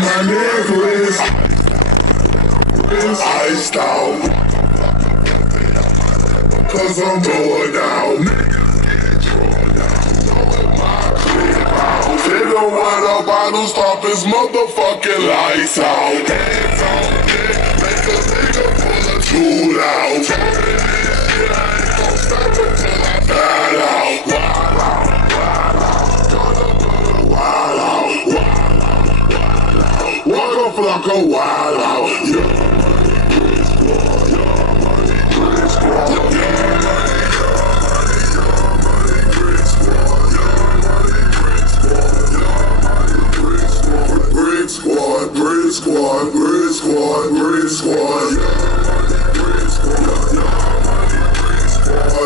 my necklace is iced out, cause I'm going out. Nigga with a bottle, stop his motherfucking lights out. Hands on deck, make a nigga pull a tool out. I ain't gon' stop until I find out. Wild out, wild out, wild out. Walk off like a wild out. Your money, Chris Squad. Your money, Chris Squad. Brick squad, brick squad, brick squad, brick squad.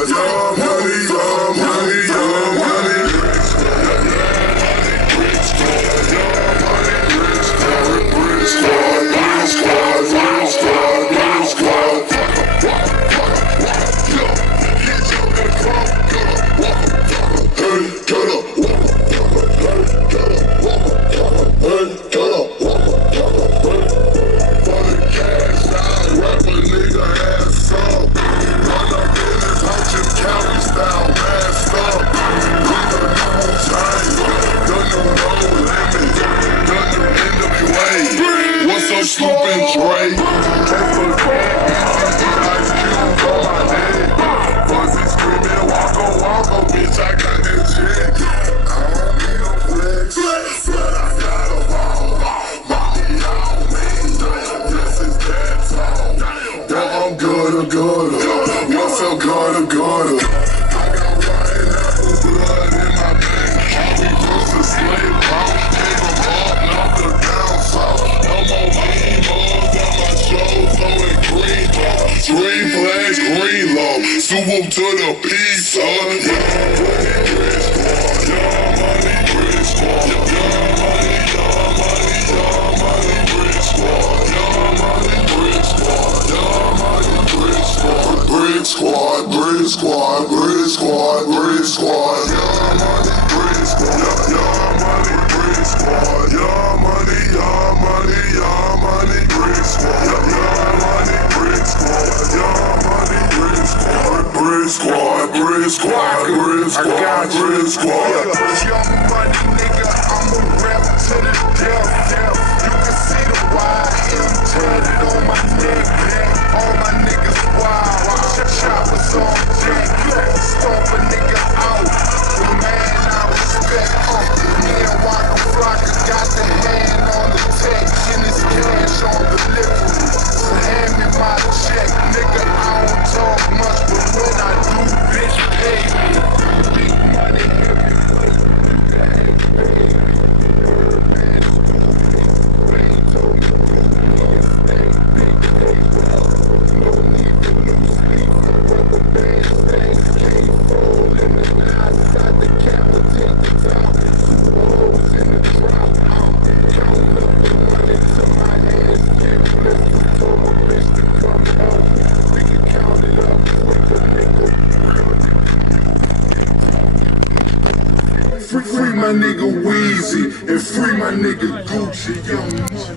Your money, your money, your money. Brick squad, brick squad, brick squad, brick squad, brick squad, brick squad. Hey, get up. What's up, Snoopin' Dre? Ice Cube on my head. Fuzzy screaming, waka waka, bitch, I got that jet. I don't need no flex, but I got a ball. Money on me, this is that song. Well, I'm good. What's up, good? I got Ryan Apple blood in my veins. We was a slave, gave them up, knocked her down south. No more lean mugs on my show, throwing green ball. Green flags, green law. Soup up to the peace, son. Your money, Chris Squad. Your money, Chris Squad. Your money, Chris Squad. Your money, Chris Squad. Your money, Chris Squad. Brick squad, brick squad, brick squad, brick squad. Your money, Chris Squad. Your money, Chris Squad. Your money, Chris Squad. Your money, Chris Squad. Your money, Chris Squad. Brick squad, brick squad, brick squad, brick squad. Young money nigga, I'ma rap to the death. You can see the YM tatted on my neck. All my niggas wild, choppers on deck. Stomp a nigga out, the man I respect. Me and Waka Flocka got the hand on the tech, and his cash on delivery. So hand me my check, nigga. I don't talk much, but when I do, bitch, pay me. Big money, heavy plate, you got it paid. Birdman, Rain told me, niggas stay big, stay well. No need for no sleep, rubber band stains can't fold. In the night, side the camera, take the top. 2 holes in the drop, I'm counting up the money till my hands get blistered. Told my bitch to come help, we can count it up with the nigga. Free my nigga Weezy and free my nigga Gucci, young money.